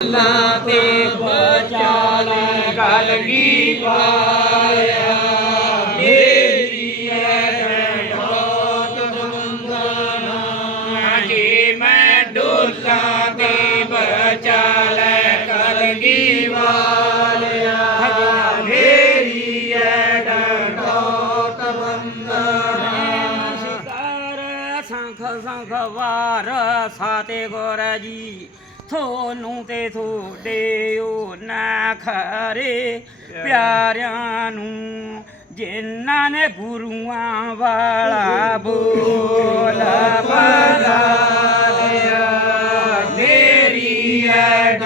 ਲਾ ਤੇ ਬਚਾਲ ਕਲਗੀ ਪਾਇਆ ਮੇਰੀ ਐ ਬਹੁਤ ਬੰਦਨਾ ਜੀ ਮੈਂ ਡੋਲਾ ਤੇ ਬਚਾਲ ਕਲਗੀ ਵਾਲਿਆ ਮੇਰੀ ਐ ਬਹੁਤ ਬੰਦਨਾ ਸ਼ਿਕਾਰ ਸੰਖ ਸੰਖ ਵਾਰ ਸਾਤੇ ਗੋਰ ਜੀ। ਥੋਨੂੰ ਤੇ ਥੋੜੇ ਉਹ ਨਾ ਖਰੇ ਪਿਆਰਿਆਂ ਨੂੰ ਜਿਨ੍ਹਾਂ ਨੇ ਗੁਰੂਆਂ ਵਾਲਾ ਬੋਲ ਬਲਾਇਆ। ਮੇਰੀ ਐ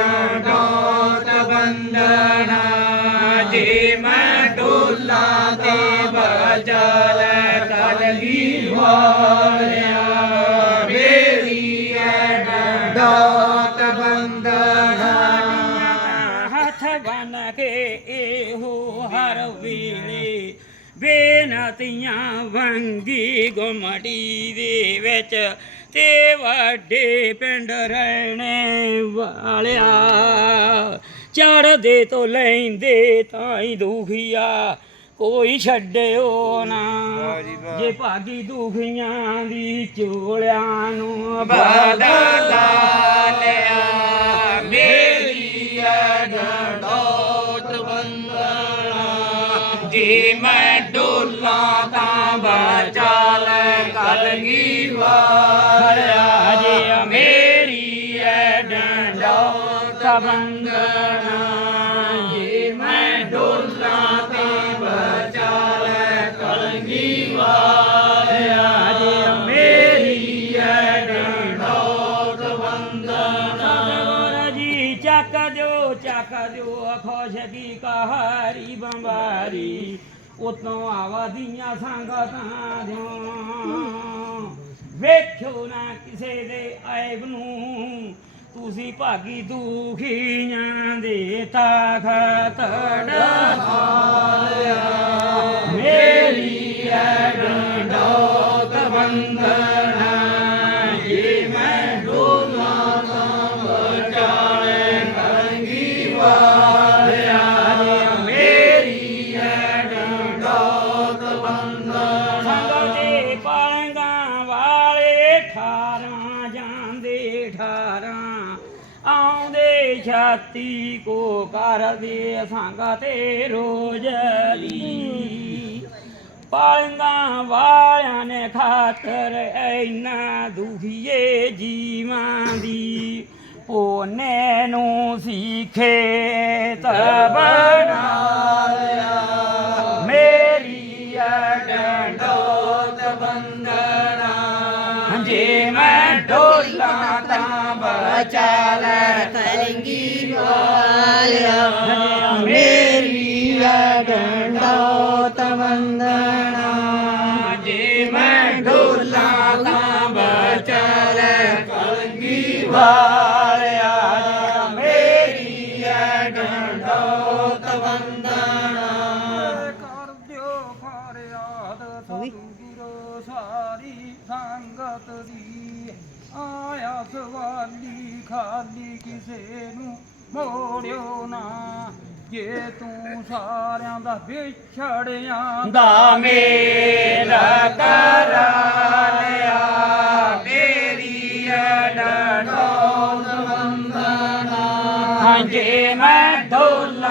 ਬੇਨਤੀਆਂ ਵੰਗੀ ਗੁਮਟੀ ਦੇ ਵਿੱਚ ਤੇ ਵੱਡੇ ਪਿੰਡ ਰਹਿਣੇ ਵਾਲਿਆ। ਚੜਦੇ ਤੋਂ ਲੈਂਦੇ ਤਾਈ ਦੁਖੀਆ ਕੋਈ ਛੱਡਿਓ ਨਾ। ਜੇ ਭਾਗੀ ਦੁਖੀਆਂ ਦੀ ਚੋਲਿਆਂ ਨੂੰ ਬਦਲਾ ਲਿਆ ਮੇਰੀ ਜੇ ਮੈਂ ਡੋਲਾ ਤਾਂ ਬਚਾ ਕਲਗੀ ਵਾਲਿਆ ਜੇ ਮੇਰੀ ਐ ਡੋਟ ਬੰਦਨਾ ਜੇ ਮੈਂ ਡੋਲਾ ਤਾਂ ਬਚਾ ਕਲਗੀ ਕੀ ਬੰਬਾਰੀ, ਉਤੋਂ ਆਵਾਦੀਆਂ ਸੰਗਤਾਂ ਦਿਓ। ਵੇਖਿਓ ਨਾ ਕਿਸੇ ਦੇ ਐਬ ਨੂੰ, ਤੁਸੀਂ ਭਾਗੀ ਦੁਖੀਆਂ ਦੇ ਤਾਖਤ ਡਾਲਿਆ। ਮੇਰੀ ਐ ਡੋਕ ਬੰਦਨਾ ਦੇ ਅਸਾਂਗਾ ਤੇ ਰੋਜ਼ ਦੀ ਪਾਲੰਗਾ ਵਾਲਿਆਂ ਨੇ ਖਾਤਰ ਐਨਾ ਦੁਖੀਏ ਜੀਵਾਂ ਦੀ। ਪੋਨੇ ਨੂੰ ਸਿੱਖੇ ਤਬਨਾ ਮੇਰੀ ਡੋਟ ਬੰਦਨਾ ਜੇ ਮੈਂ ਡੋਲਾ ਤਾਂ ਬਚਾ ਲੈ। ਕਲੰਗੀ ਵਾਲਿਆ ਮੇਰੀ ਡੰਡੋਤ ਵੰਦਨਾ ਜੇ ਮੈਂ ਡੋਲਾ ਤਾਂ ਬਚਾ ਲੈ ਕਲਗੀ ਵਾਲਿਆ ਖਾਲੀ ਕਿਸੇ ਨੂੰ ਮੋੜਿਓ ਨਾ। ਜੇ ਤੂੰ ਸਾਰਿਆਂ ਦਾ ਵਿਛੜਿਆ ਦਾ ਮੇਰਾ ਕਰਾ ਲਿਆ ਮੇਰੀ ਐ ਡੋਟ ਬੰਦਨਾ ਹਾਂ ਜੇ ਮੈਂ ਡੋਲਾ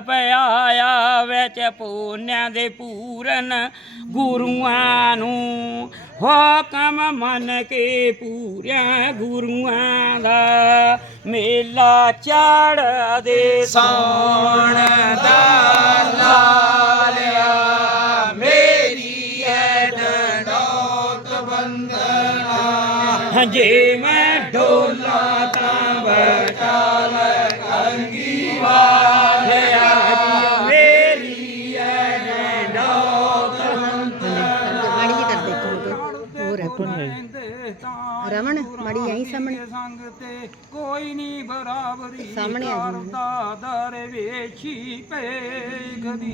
ਪਿਆਇਆ ਵਿੱਚ ਪੁੰਨਿਆਂ ਦੇ ਪੂਰਨ ਗੁਰੂਆਂ ਨੂੰ। ਹੁਕਮ ਮੰਨ ਕੇ ਪੂਰਿਆਂ ਗੁਰੂਆਂ ਦਾ। ਮੇਲਾ ਚੜ ਦੇ ਸੌਣ ਦਾ ਲਾਲਿਆ ਮੇਰੀ ਐ ਡੋਟ ਬੰਦਨਾ ਜੇ ਮੈਂ ਸਾਹਮਣੇ ਆ। ਕਰਦਾ ਦਰਵੇਸ਼ੀ ਪੇਖਦੀ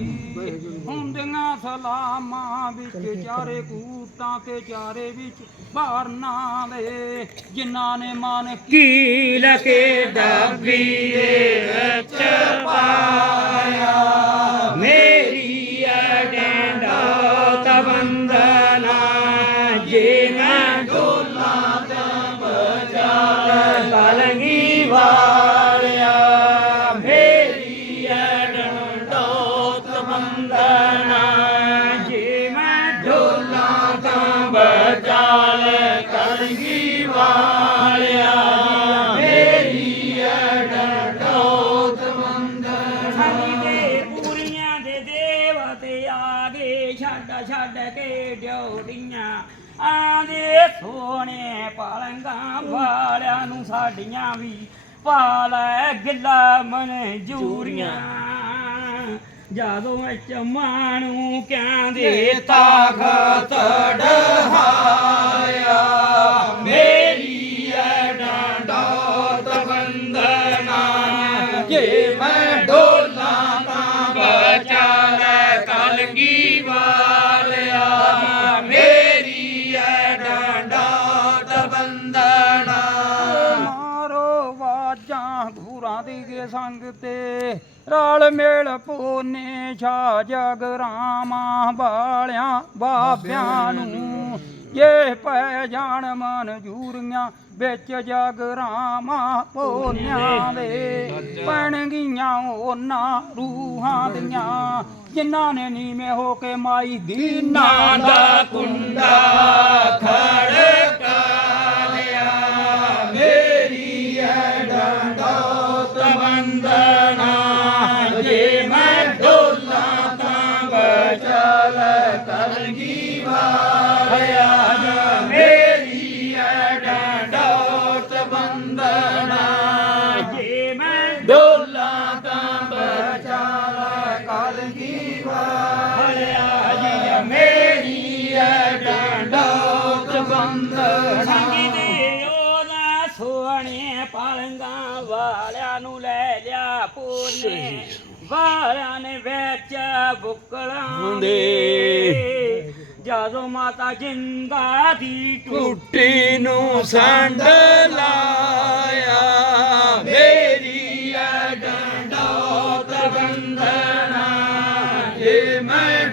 ਹੁੰਦੀਆਂ ਸਲਾਮਾਂ ਵਿੱਚ ਚਾਰੇ ਕੂਟਾਂ ਤੇ ਚਾਰੇ ਵਿੱਚ ਬਾਰਨਾ ਦੇ ਜਿਨ੍ਹਾਂ ਨੇ ਮਨ ਕੇ ਡੱਬੀ ਦੇ ਵਿੱਚ ਪਾਇਆ। ਮੇਰੀ ਛੱਡ ਛੱਡ ਕੇ ਡਿਉੜੀਆਂ ਆਂਦੇ ਸੋਹਣੇ ਪਾਲੰਗਾ ਵਾਲਿਆਂ ਨੂੰ ਸਾਡੀਆਂ ਵੀ ਪਾਲ ਗਿੱਲਾ ਮਨ ਜੂਰੀਆਂ ਜਦੋਂ ਵਿੱਚ ਮਾਣੂ ਕਿਆਂ ਦੇ ਤਾਕਤ ਡਹਾਇਆ ਮੇਰੀ ਡਾਂਡੋਤ ਬੰਦਨਾ ਜੇ ਮੈਂ ਡੋ ਰਲ ਮੇਲ ਪੋਨੇ ਛਾ ਜਗਰਾਮਾਂ ਵਾਲਿਆਂ ਬਾਬਿਆਂ ਨੂੰ। ਜੇ ਪੈ ਜਾਣ ਮਨ ਮਨਜੂਰੀਆਂ ਵਿੱਚ ਜਗਰਾਮਾਂ ਪੋਨਿਆਂ ਦੇ ਪੈਣਗੀਆਂ ਉਹਨਾਂ ਰੂਹਾਂ ਦੀਆਂ, ਜਿਨ੍ਹਾਂ ਨੇ ਨੀਵੇਂ ਹੋ ਕੇ ਮਾਈ ਦੀਨਾ ਦਾ ਕੁੰਡਾ ਲਿਆ ਪੂਨੇ। ਵਾਲਿਆਂ ਨੇ ਵਿੱਚ ਬੁਕਲਾਂ ਦੇ। ਜਦੋਂ ਮਾਤਾ ਜਿੰਦਾ ਦੀ ਟੁੱਟੀ ਨੂੰ ਸੰਡ ਲਾਇਆ ਮੇਰੀ ਡੰਡੋਤ ਬੰਦਨਾ ਜੇ ਮੈਂ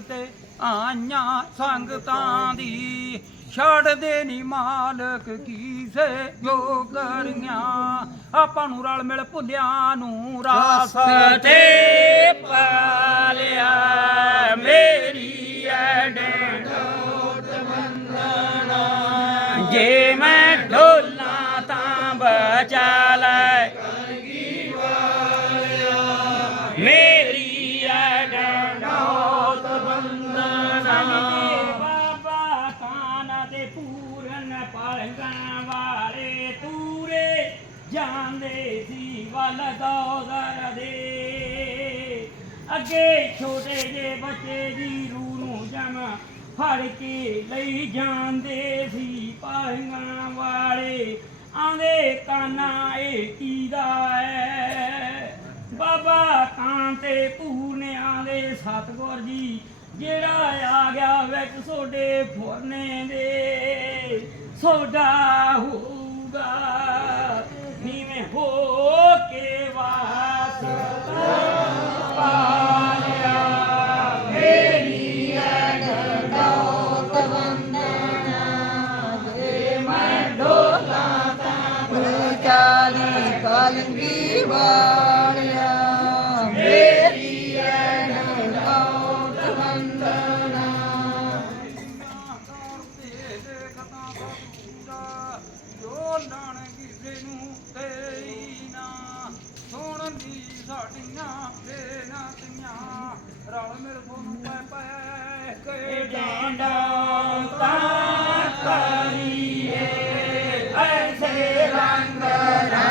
ਤੇ ਆਈਆਂ ਸੰਗਤਾਂ ਦੀ। ਛੱਡਦੇ ਨੀ ਮਾਲਕ ਕੀਸੇ ਜੋ ਕਰੀਆਂ ਆਪਾਂ ਨੂੰ ਰਲ ਮਿਲ ਭੁੱਲਿਆਂ ਨੂੰ ਰਾਸ ਤੇ ਪਾਲਿਆ। ਮੇਰੀ ਡੰਡੋਤ ਬੰਦਨਾ ਜੇ ਮੈਂ ਸੀ, ਵੱਲ ਦੋਦਰ ਦੇ। ਅੱਗੇ ਛੋਟੇ ਜੇ ਬੱਚੇ ਦੀ ਰੂਹ ਨੂੰ ਜਮ ਫੜ ਕੇ ਲਈ ਜਾਂਦੇ ਸੀ ਪਾਲੰਗਾ ਵਾਲੇ। ਆਂਦੇ, ਕਾਨਾ, ਇਹ ਕੀਦਾ ਹੈ? ਬਾਬਾ ਕਾਂ ਤੇ ਪੂਰਨਿਆਂ ਦੇ ਸਤਗੁਰ ਜੀ, ਜਿਹੜਾ ਆ ਗਿਆ ਵਿੱਚ ਸੋਡੇ ਫੁਰਨੇ ਦੇ, ਸੋਡਾ ਹੋਊਗਾ। ਨੀਵੇਂ ਹੋ ਕੇ ਵਾਸ ਪਾਲਿਆ। ਮੇਰੀ ਅਗਡੋਤ ਵੰਦਨਾ ਤੇ ਮੈਂ ਡੋਲਾ ਤਾਂ ਪ੍ਰਚਾਰੀ ਕਲੰਗੀ ਵਾਲਿਆ ਮੇਰੀ ਅਗਡੋਤ ਵੰਦਨਾ ਜੋ ਨਾਨਕ ਜੀ ਨੂੰ ਰੌਲਾ ਮੇਰੇ ਕੋਲ